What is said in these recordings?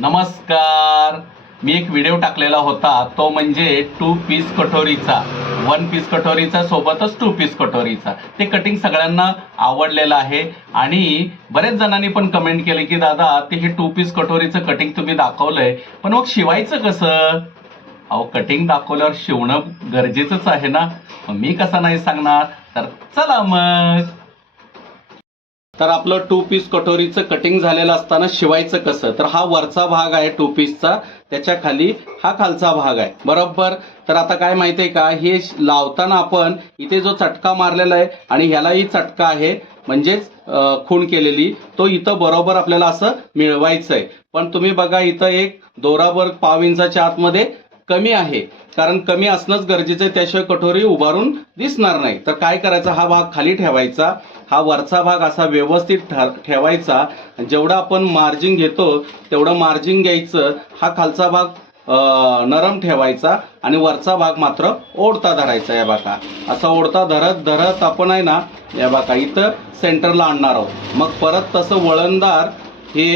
नमस्कार. मी एक व्हिडिओ टाकलेला होता, तो म्हणजे 2 पीस कटोरीचा, 1 पीस कटोरीचा सोबतच 2 पीस कटोरीचा. ते कटिंग सगळ्यांना आवडलेलं आहे आणि बरेच जणांनी पण कमेंट केले की दादा ते हे 2 पीस कटोरीचं कटिंग तुम्ही दाखवलंय, पण मग शिवायचं कसं? अहो, कटिंग दाखवल्यावर शिवणं गरजेचंच आहे ना, मग मी कसं नाही सांगणार. तर चला मग. तर आपलं 2 पीस कटोरीचं कटिंग झालेलं असताना शिवायचं कसं? तर हा वरचा भाग आहे 2 पीसचा, त्याच्या खाली हा खालचा भाग आहे, बरोबर. तर आता काय माहितीये का, हे लावताना आपण इथे जो चटका मारलेला आहे आणि ह्यालाही चटका आहे, म्हणजेच खूण केलेली, तो इथं बरोबर आपल्याला असं मिळवायचं आहे. पण तुम्ही बघा, इथं एक दोरावर पाव इंचाच्या आतमध्ये कमी आहे, कारण कमी असणंच गरजेचं आहे, त्याशिवाय कटोरी उभारून दिसणार नाही. तर काय करायचं, हा भाग खाली ठेवायचा, हा वरचा भाग असा व्यवस्थित ठेवायचा. जेवढं आपण मार्जिन घेतो तेवढं मार्जिन घ्यायचं. हा खालचा भाग नरम ठेवायचा आणि वरचा भाग मात्र ओढता धरायचा. या बघा, असा ओढता धरत धरत आपण आहे ना, या बघा इथं सेंटरला आणणार आहोत. मग परत तसं वळणदार हे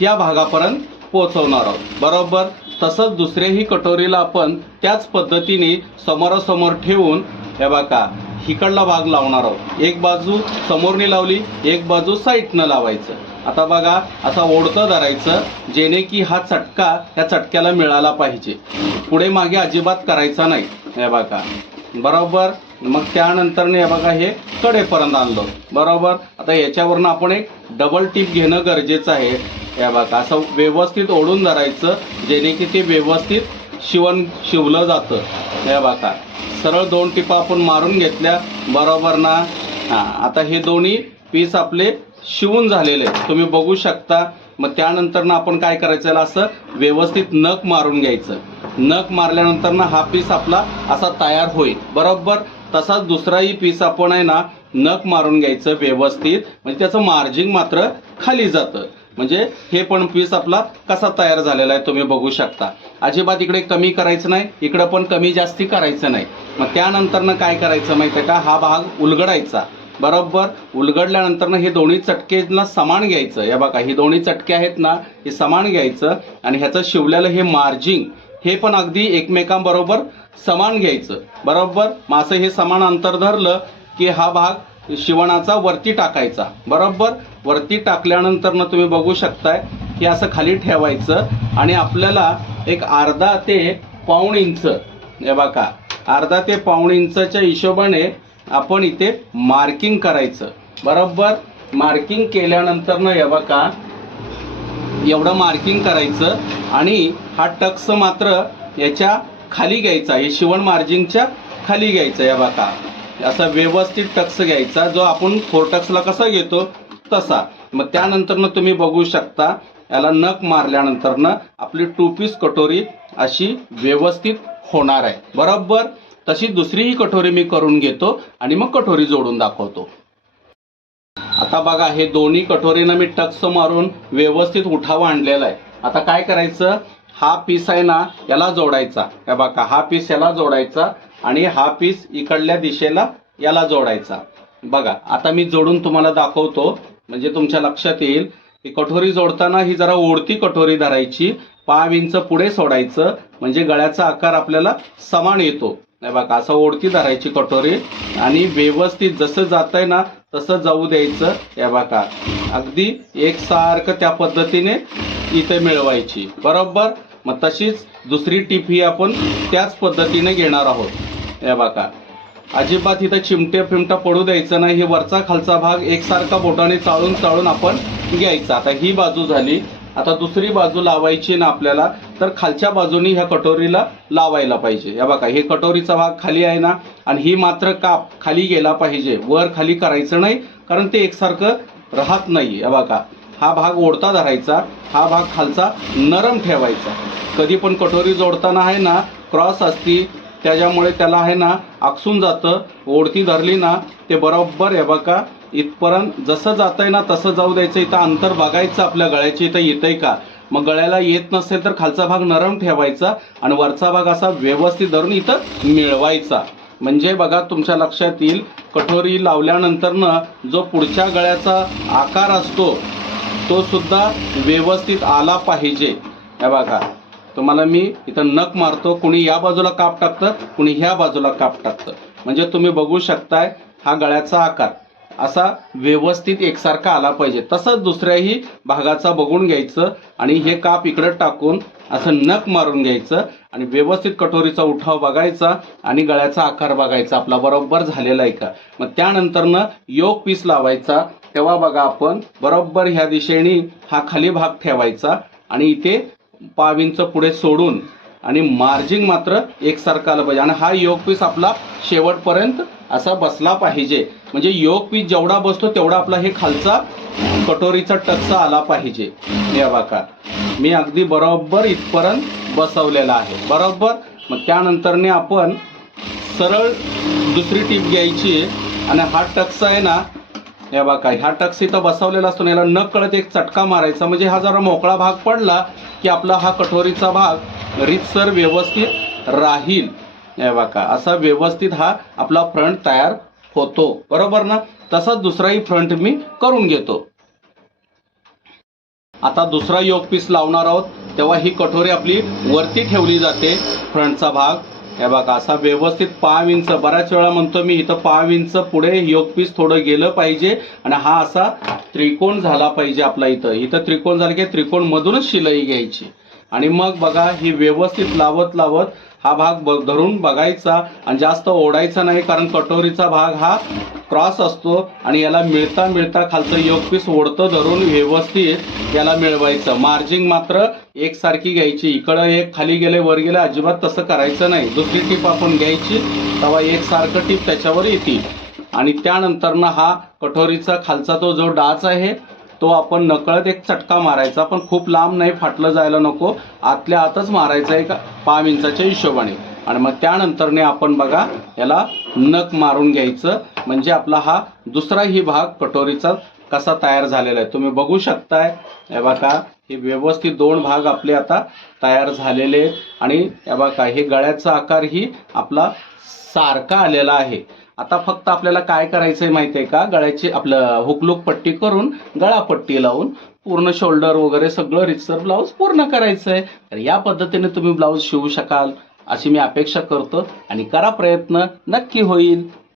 या भागापर्यंत पोहोचवणार आहोत, बरोबर. तसंच दुसऱ्याही कटोरीला आपण त्याच पद्धतीने समोरासमोर ठेवून हे बघा हिकडला भाग लावणार आहोत. एक बाजू समोरनी लावली, एक बाजू साईडनं लावायचं. आता बघा, असा ओढतं धरायचं, जेणे की हा चटका ह्या चटक्याला मिळाला पाहिजे. पुढे मागे अजिबात करायचा नाही, हे बघा, बरोबर. मग त्यानंतर हे बघा हे कडेपर्यंत आणलं, बरोबर. आता याच्यावरनं आपण एक डबल टिप घेणं गरजेचं आहे. हे बघा, असं व्यवस्थित ओढून धरायचं, जेणे की ते व्यवस्थित शिवलं जातं. हे बघा, सरळ 2 टिपा आपण मारून घेतल्या, बरोबर ना. आता हे दोन्ही पीस आपले शिवून झालेले आहेत, तुम्ही बघू शकता. मग त्यानंतर ना आपण काय करायचं, असं व्यवस्थित नख मारून घ्यायचं. नख मारल्यानंतर ना हा पीस आपला असा तयार होईल, बरोबर. तसाच दुसराही पीस आपण आहे ना, नख मारून घ्यायचं व्यवस्थित, म्हणजे त्याचं मार्जिन मात्र खाली जातं. म्हणजे हे पण पीस आपला कसा तयार झालेला आहे तुम्ही बघू शकता. अजिबात इकडे कमी करायचं नाही, इकडं पण कमी जास्ती करायचं नाही. मग त्यानंतर काय करायचं माहिती आहे का, हा भाग उलगडायचा, बरोबर. उलगडल्यानंतर हे दोन्ही चटकेला समान घ्यायचं. या बघा, ही दोन्ही चटके आहेत ना, हे समान घ्यायचं आणि ह्याचं शिवलेलं हे मार्जिन हे पण अगदी एकमेकांबरोबर समान घ्यायचं, बरोबर. मग असं हे समान अंतर धरलं की हा भाग शिवणाचा वरती टाकायचा, बरोबर. वरती टाकल्यानंतर ना तुम्ही बघू शकताय की असं खाली ठेवायचं आणि आपल्याला एक अर्धा ते पाऊण इंच, हे बघा, अर्धा ते पाऊण इंचच्या हिशोबाने आपण इथे मार्किंग करायचं, बरोबर. मार्किंग केल्यानंतर ना हे बघा, एवढं मार्किंग करायचं आणि हा टक्स मात्र याच्या खाली घ्यायचा, हे शिवण मार्जिनच्या खाली घ्यायचं. या बघा, असा व्यवस्थित टक्स घ्यायचा, जो आपण 4 टक्सला कसा घेतो तसा. मग त्यानंतर ना तुम्ही बघू शकता, याला नख मारल्यानंतर ना आपली 2 पीस कटोरी अशी व्यवस्थित होणार आहे, बरोबर. तशी दुसरीही कटोरी मी करून घेतो आणि मग कटोरी जोडून दाखवतो. आता बघा, हे दोन्ही कटोरीनं मी टक्स मारून व्यवस्थित उठावा आणलेला आहे. आता काय करायचं, हा पीस आहे ना याला जोडायचा. हे बघा, हा पीस याला जोडायचा आणि हा पीस इकडल्या दिशेला याला जोडायचा. बघा, आता मी जोडून तुम्हाला दाखवतो, म्हणजे तुमच्या लक्षात येईल. ही कटोरी जोडताना ही जरा ओढती कटोरी धरायची, 5 इंच पुढे सोडायचं, म्हणजे गळ्याचा आकार आपल्याला समान येतो. हे बघा, असं ओढती धरायची कटोरी आणि व्यवस्थित जसं जात आहे ना तसं जाऊ द्यायचं. हे बघा, अगदी एकसारखं त्या पद्धतीने इथे मिळवायची, बरोबर. मग तशीच दुसरी टीप ही आपण त्याच पद्धतीने घेणार आहोत. हे बघा, अजिबात इथं चिमट्या पडू द्यायचं नाही. हे वरचा खालचा भाग एकसारखा बोटाने चाळून चाळून आपण घ्यायचा. आता ही बाजू झाली. आता दुसरी बाजू लावायची ना आपल्याला, तर खालच्या बाजूनी ह्या कटोरीला लावायला पाहिजे. हे बघा, हे कटोरीचा भाग खाली आहे ना, आणि ही मात्र काप खाली गेला पाहिजे, वर खाली करायचं नाही, कारण ते एकसारखं राहत नाही. हे बघा, हा भाग ओढता धरायचा, हा भाग खालचा नरम ठेवायचा. कधी पण कटोरी जोडताना आहे ना क्रॉस असती, त्याच्यामुळे त्याला आहे ना आकसून जातं. ओढती धरली ना ते बरोबर, हे बघा, इथपर्यंत जसं जात आहे ना तसं जाऊ द्यायचं. इथं अंतर बघायचं आपल्या गळ्याची इथं येतंय का. मग गळ्याला येत नसेल तर खालचा भाग नरम ठेवायचा आणि वरचा भाग असा व्यवस्थित धरून इथं मिळवायचा. म्हणजे बघा, तुमच्या लक्षात येईल, कटोरी लावल्यानंतर ना जो पुढच्या गळ्याचा आकार असतो तो सुद्धा व्यवस्थित आला पाहिजे. हे बघा, तुम्हाला मी इथं नख मारतो, कुणी या बाजूला काप टाकतं, कुणी ह्या बाजूला काप टाकतं. म्हणजे तुम्ही बघू शकताय हा गळ्याचा आकार असा व्यवस्थित एकसारखा आला पाहिजे. तसंच दुसऱ्याही भागाचा बघून घ्यायचं आणि हे काप इकडे टाकून असं नख मारून घ्यायचं आणि व्यवस्थित कटोरीचा उठाव बघायचा आणि गळ्याचा आकार बघायचा आपला बरोबर झालेला आहे का. मग त्यानंतरनं योक पीस लावायचा. तेव्हा बघा आपण बरोबर ह्या दिशेने हा खाली भाग ठेवायचा आणि इथे पाव इंच पुढे सोडून आणि मार्जिंग मात्र एकसारखा आलं पाहिजे आणि हा योक पीस आपला शेवटपर्यंत असा बसला पाहिजे. म्हणजे योक पीस जेवढा बसतो तेवढा आपला हे खालचा कटोरीचा टक्सा आला पाहिजे. हे बघा, मी अगदी बरोबर इथपर्यंत बसवलेला आहे बरोबर. मग त्यानंतरने आपण सरळ दुसरी टीप घ्यायची आणि हा टक्सा आहे ना, हे बघा ह्या टक्स इथं बसवलेला असतो, याला न कळत एक चटका मारायचा. म्हणजे हा जरा मोकळा भाग पडला की आपला हा कटोरीचा भाग रीतसर व्यवस्थित राहील. हे बघा असा व्यवस्थित हा आपला फ्रंट तयार होतो बरोबर ना. तसाच दुसराही फ्रंट मी करून घेतो. आता दुसरा योक पीस लावणार आहोत, तेव्हा ही कटोरी आपली वरती ठेवली जाते. फ्रंटचा भाग हे बघा असा व्यवस्थित पाव इंच, बऱ्याच वेळा म्हणतो मी इथं पाव इंच पुढे योक पीस थोडं गेलं पाहिजे आणि हा असा त्रिकोण झाला पाहिजे आपला. इथं त्रिकोण झाला की त्रिकोण मधूनच शिलाई घ्यायची आणि मग बघा ही व्यवस्थित लावत लावत हा भाग धरून बघायचा आणि जास्त ओढायचा नाही, कारण कटोरीचा भाग हा क्रॉस असतो आणि याला मिळता मिळता खालचं योक पीस ओढतं धरून व्यवस्थित याला मिळवायचं. मार्जिंग मात्र एकसारखी घ्यायची, इकडं एक खाली गेले वर गेले अजिबात तसं करायचं नाही. दुसरी टीप आपण घ्यायची तेव्हा एकसारखं टीप त्याच्यावर येते आणि त्यानंतरनं हा कटोरीचा खालचा तो जो डाच आहे तो आपण नकळत एक चटका मारायचा, पण खूप लांब नाही, फाटलं जायला नको, आतल्या आतच मारायचा आहे पाव इंचाच्या हिशोबाने. आणि मग त्यानंतरने आपण बघा याला नख मारून घ्यायचं. म्हणजे आपला हा दुसराही भाग कटोरीचा कसा तयार झालेला आहे तुम्ही बघू शकताय. हे बघा हे व्यवस्थित दोन भाग आपले आता तयार झालेले आहेत आणि हे बघा हे गळ्याचा आकारही आपला सारखा आलेला आहे. आता फक्त आपल्याला काय करायचं आहे माहिती आहे का, गळ्याची आपलं हुकलूक पट्टी करून गळापट्टी लावून पूर्ण शोल्डर वगैरे सगळं रितसर ब्लाऊज पूर्ण करायचं आहे. तर या पद्धतीने तुम्ही ब्लाऊज शिवू शकाल अशी मी अपेक्षा करतो आणि करा प्रयत्न, नक्की होईल.